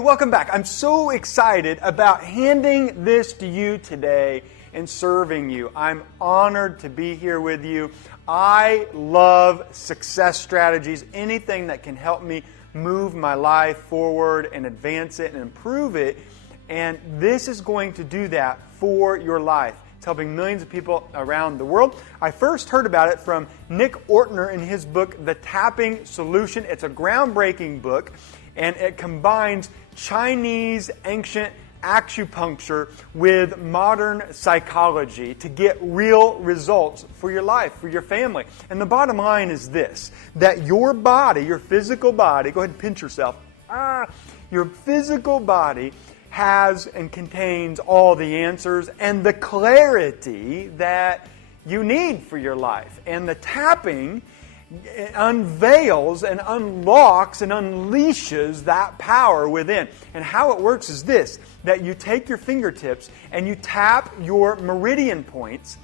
welcome back. I'm so excited about handing this to you today and serving you. I'm honored to be here with you. I love success strategies, anything that can help me move my life forward and advance it and improve it. And this is going to do that for your life. It's helping millions of people around the world. I first heard about it from Nick Ortner in his book, The Tapping Solution. It's a groundbreaking book, and it combines Chinese ancient acupuncture with modern psychology to get real results for your life, for your family. And the bottom line is this, that your body, your physical body, go ahead and pinch yourself, your physical body has and contains all the answers and the clarity that you need for your life. And the tapping unveils and unlocks and unleashes that power within. And how it works is this, that you take your fingertips and you tap your meridian points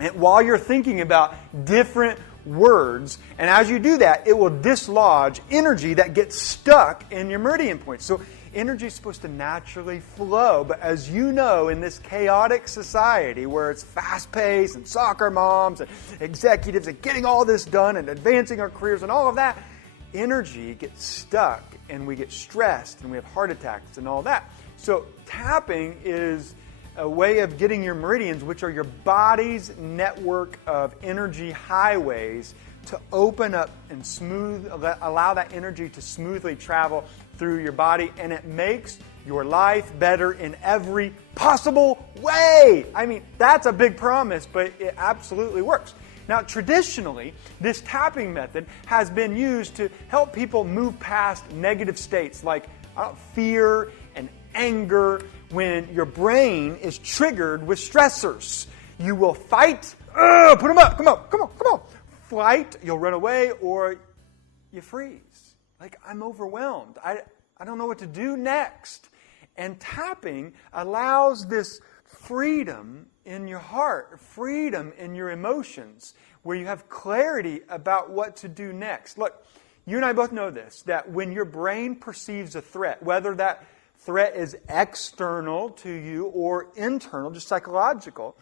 and while you're thinking about different words, and as you do that, it will dislodge energy that gets stuck in your meridian points. So energy is supposed to naturally flow, but as you know, in this chaotic society where it's fast-paced and soccer moms and executives and getting all this done and advancing our careers and all of that, energy gets stuck and we get stressed and we have heart attacks and all that. So tapping is a way of getting your meridians, which are your body's network of energy highways, to open up and allow that energy to smoothly travel through your body, and it makes your life better in every possible way. I mean, that's a big promise, but it absolutely works. Now, traditionally, this tapping method has been used to help people move past negative states like fear and anger. When your brain is triggered with stressors, you will fight. Put them up. Come on. Flight, you'll run away, or you freeze. Like, I'm overwhelmed. I don't know what to do next. And tapping allows this freedom in your heart, freedom in your emotions, where you have clarity about what to do next. Look, you and I both know this, that when your brain perceives a threat, whether that threat is external to you or internal, just psychological,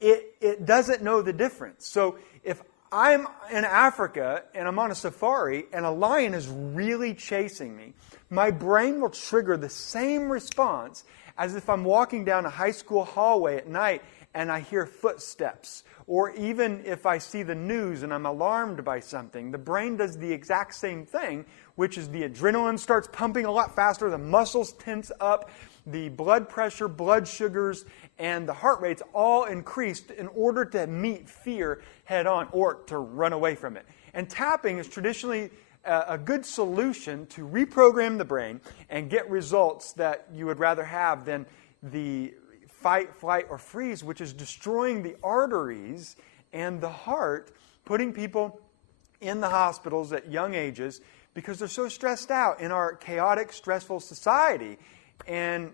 it doesn't know the difference. So if I'm in Africa and I'm on a safari and a lion is really chasing me, my brain will trigger the same response as if I'm walking down a high school hallway at night and I hear footsteps. Or even if I see the news and I'm alarmed by something, the brain does the exact same thing, which is the adrenaline starts pumping a lot faster, the muscles tense up, the blood pressure, blood sugars, and the heart rates all increased in order to meet fear head on or to run away from it. And tapping is traditionally a good solution to reprogram the brain and get results that you would rather have than the fight, flight, or freeze, which is destroying the arteries and the heart, putting people in the hospitals at young ages because they're so stressed out in our chaotic, stressful society. And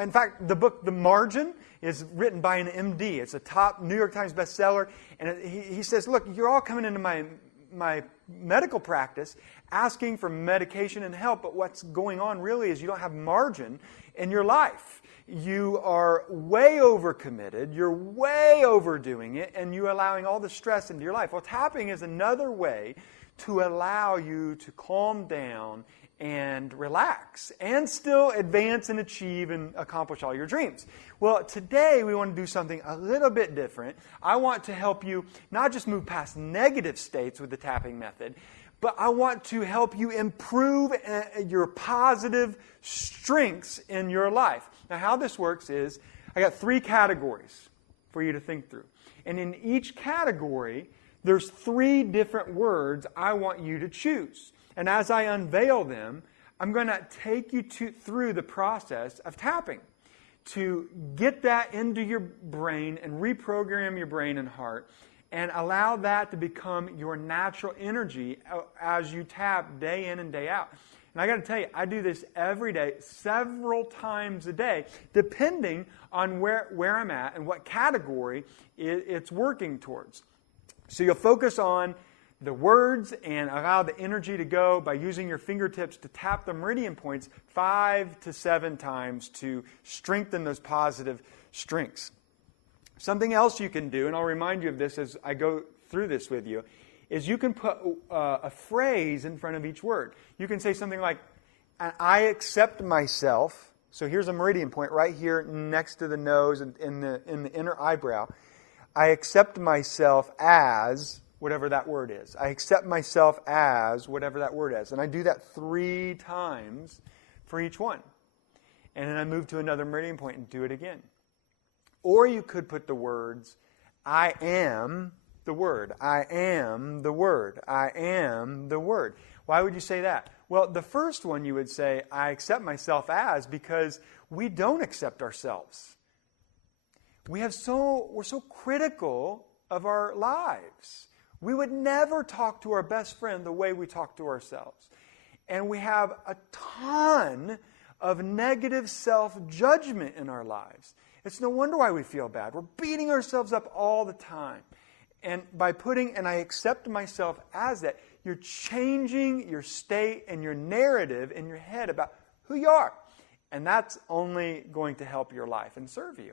in fact, the book The Margin is written by an MD. It's a top New York Times bestseller. And he says, look, you're all coming into my medical practice asking for medication and help, but what's going on really is you don't have margin in your life. You are way overcommitted, you're way overdoing it, and you're allowing all the stress into your life. Well, tapping is another way to allow you to calm down and relax and still advance and achieve and accomplish all your dreams. Well, today we want to do something a little bit different. I want to help you not just move past negative states with the tapping method, but I want to help you improve your positive strengths in your life. Now, how this works is I got 3 categories for you to think through. And in each category, there's 3 different words I want you to choose. And as I unveil them, I'm going to take you through the process of tapping to get that into your brain and reprogram your brain and heart and allow that to become your natural energy as you tap day in and day out. And I got to tell you, I do this every day, several times a day, depending on where I'm at and what category it's working towards. So you'll focus on the words and allow the energy to go by using your fingertips to tap the meridian points 5 to 7 times to strengthen those positive strengths. Something else you can do, and I'll remind you of this as I go through this with you, is you can put a phrase in front of each word. You can say something like, I accept myself. So here's a meridian point right here next to the nose and in the inner eyebrow. I accept myself as whatever that word is. I accept myself as whatever that word is. And I do that 3 times for each one. And then I move to another meridian point and do it again. Or you could put the words, I am the word. I am the word. I am the word. Why would you say that? Well, the first one you would say, I accept myself as, because we don't accept ourselves. We're so critical of our lives. We would never talk to our best friend the way we talk to ourselves. And we have a ton of negative self-judgment in our lives. It's no wonder why we feel bad. We're beating ourselves up all the time. And by putting, and I accept myself as that, you're changing your state and your narrative in your head about who you are. And that's only going to help your life and serve you.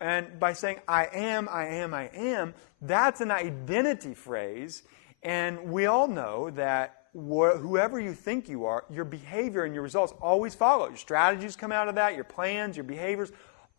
And by saying, I am, I am, I am, that's an identity phrase. And we all know that whoever you think you are, your behavior and your results always follow. Your strategies come out of that, your plans, your behaviors.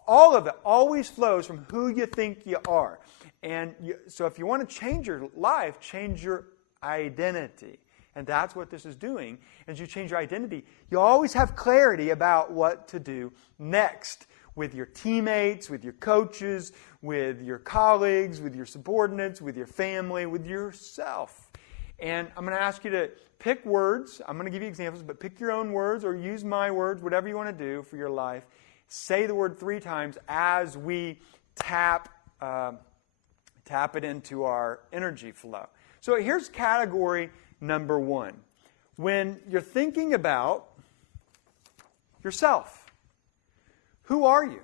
All of it always flows from who you think you are. And so if you want to change your life, change your identity. And that's what this is doing. As you change your identity, you always have clarity about what to do next with your teammates, with your coaches, with your colleagues, with your subordinates, with your family, with yourself. And I'm going to ask you to pick words. I'm going to give you examples, but pick your own words or use my words, whatever you want to do for your life. Say the word 3 times as we tap it into our energy flow. So here's category number 1. When you're thinking about yourself, who are you?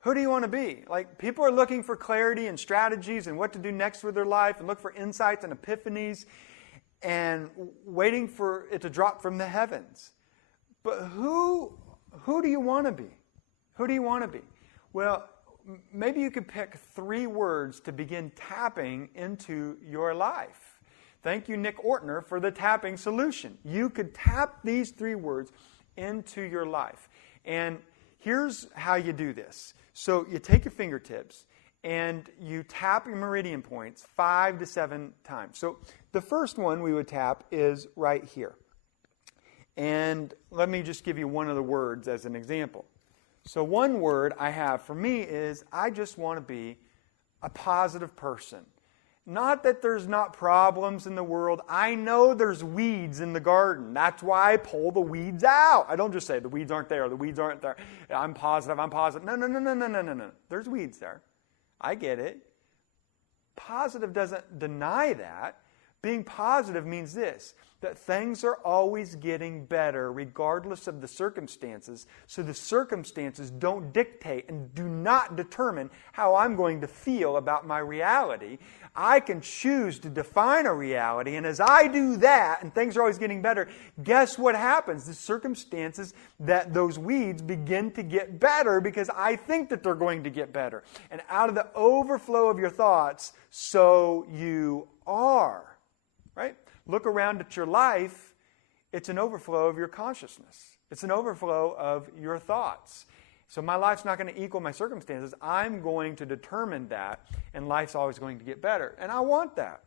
Who do you want to be? Like, people are looking for clarity and strategies and what to do next with their life and look for insights and epiphanies and waiting for it to drop from the heavens. But who do you want to be? Who do you want to be? Well, maybe you could pick 3 words to begin tapping into your life. Thank you, Nick Ortner, for the tapping solution. You could tap these 3 words into your life. And here's how you do this. So you take your fingertips and you tap your meridian points 5 to 7 times. So the first one we would tap is right here. And let me just give you one of the words as an example. So one word I have for me is I just want to be a positive person. Not that there's not problems in the world. I know there's weeds in the garden. That's why I pull the weeds out. I don't just say the weeds aren't there, the weeds aren't there. I'm positive. No. There's weeds there. I get it. Positive doesn't deny that. Being positive means this, that things are always getting better regardless of the circumstances, so the circumstances don't dictate and do not determine how I'm going to feel about my reality. I can choose to define a reality, and as I do that, and things are always getting better, guess what happens? The circumstances that those weeds begin to get better because I think that they're going to get better. And out of the overflow of your thoughts, so you are. Right? Look around at your life. It's an overflow of your consciousness. It's an overflow of your thoughts. So my life's not going to equal my circumstances. I'm going to determine that, and life's always going to get better. And I want that.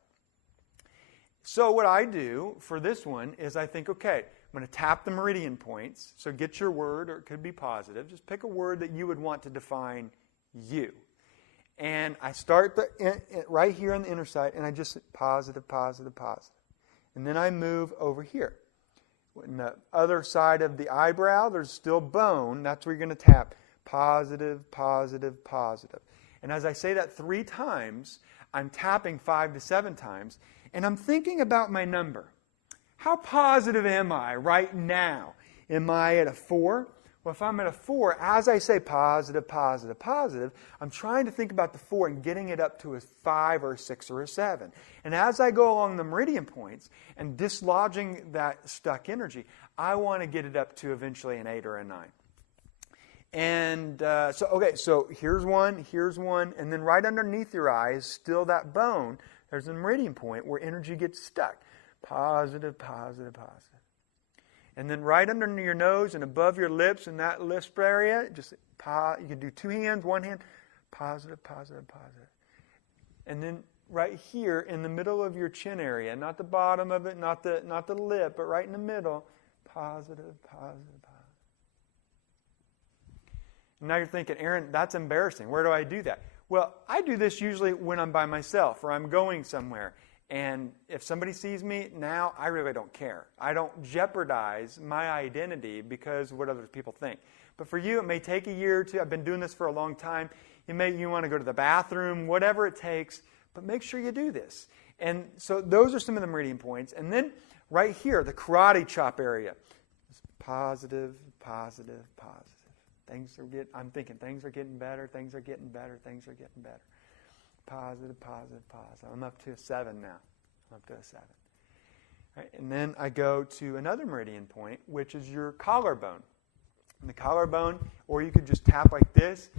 So what I do for this one is I think, okay, I'm going to tap the meridian points. So get your word, or it could be positive. Just pick a word that you would want to define you. And I start right here on the inner side, and I just positive. And then I move over here. On the other side of the eyebrow, there's still bone. That's where you're going to tap positive. And as I say that 3 times, I'm tapping 5 to 7 times, and I'm thinking about my number. How positive am I right now? Am I at a 4? Well, if I'm at a 4, as I say positive, positive, positive, I'm trying to think about the 4 and getting it up to a 5 or a 6 or a 7. And as I go along the meridian points and dislodging that stuck energy, I want to get it up to eventually an 8 or a 9. And so here's one, and then right underneath your eye is still that bone. There's a meridian point where energy gets stuck. Positive, positive, positive. And then right under your nose and above your lips in that lisp area, you can do 2 hands, 1 hand, positive, positive, positive. And then right here in the middle of your chin area, not the bottom of it, not the lip, but right in the middle, positive, positive, positive. And now you're thinking, Aaron, that's embarrassing. Where do I do that? Well, I do this usually when I'm by myself or I'm going somewhere. And if somebody sees me, now I really don't care. I don't jeopardize my identity because of what other people think. But for you, it may take a year or two. I've been doing this for a long time. You want to go to the bathroom, whatever it takes, but make sure you do this. And so those are some of the meridian points. And then right here, the karate chop area. Positive, positive, positive. I'm thinking things are getting better, things are getting better, things are getting better. Positive, positive, positive. I'm up to a 7 now. I'm up to a 7. Right, and then I go to another meridian point, which is your collarbone. And the collarbone, or you could just tap like this.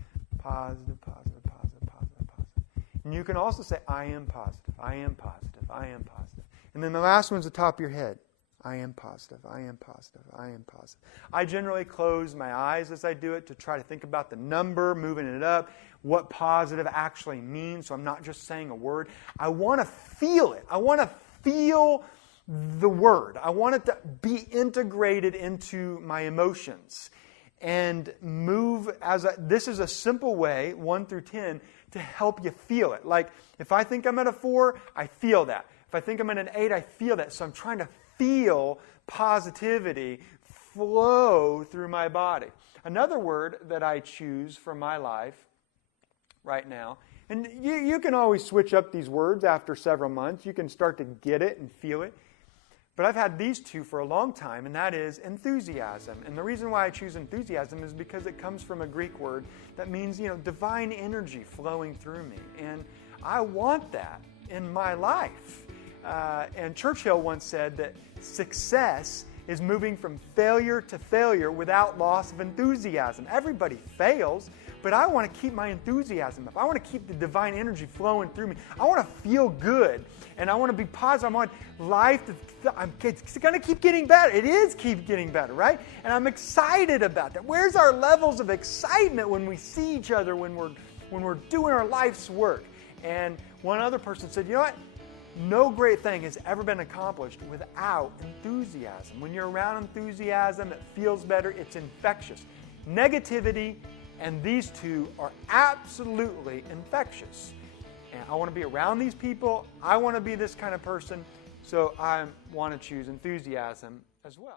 Positive, positive, positive, positive, positive. And you can also say, I am positive, I am positive, I am positive. And then the last one's the top of your head. I am positive, I am positive, I am positive. I generally close my eyes as I do it to try to think about the number, moving it up, what positive actually means, so I'm not just saying a word. I want to feel it. I want to feel the word. I want it to be integrated into my emotions and move this is a simple way, 1 through 10, to help you feel it. Like, if I think I'm at a 4, I feel that. If I think I'm at an 8, I feel that. So I'm trying to feel positivity flow through my body. Another word that I choose for my life right now, and you can always switch up these words after several months. You can start to get it and feel it. But I've had these two for a long time, and that is enthusiasm. And the reason why I choose enthusiasm is because it comes from a Greek word that means, divine energy flowing through me. And I want that in my life. And Churchill once said that success is moving from failure to failure without loss of enthusiasm. Everybody fails, but I want to keep my enthusiasm up. I want to keep the divine energy flowing through me. I want to feel good, and I want to be positive. I want life it's going to keep getting better. It is keep getting better, right? And I'm excited about that. Where's our levels of excitement when we see each other, when we're doing our life's work? And one other person said, you know what? No great thing has ever been accomplished without enthusiasm. When you're around enthusiasm, it feels better. It's infectious. Negativity and these two are absolutely infectious. And I want to be around these people. I want to be this kind of person. So I want to choose enthusiasm as well.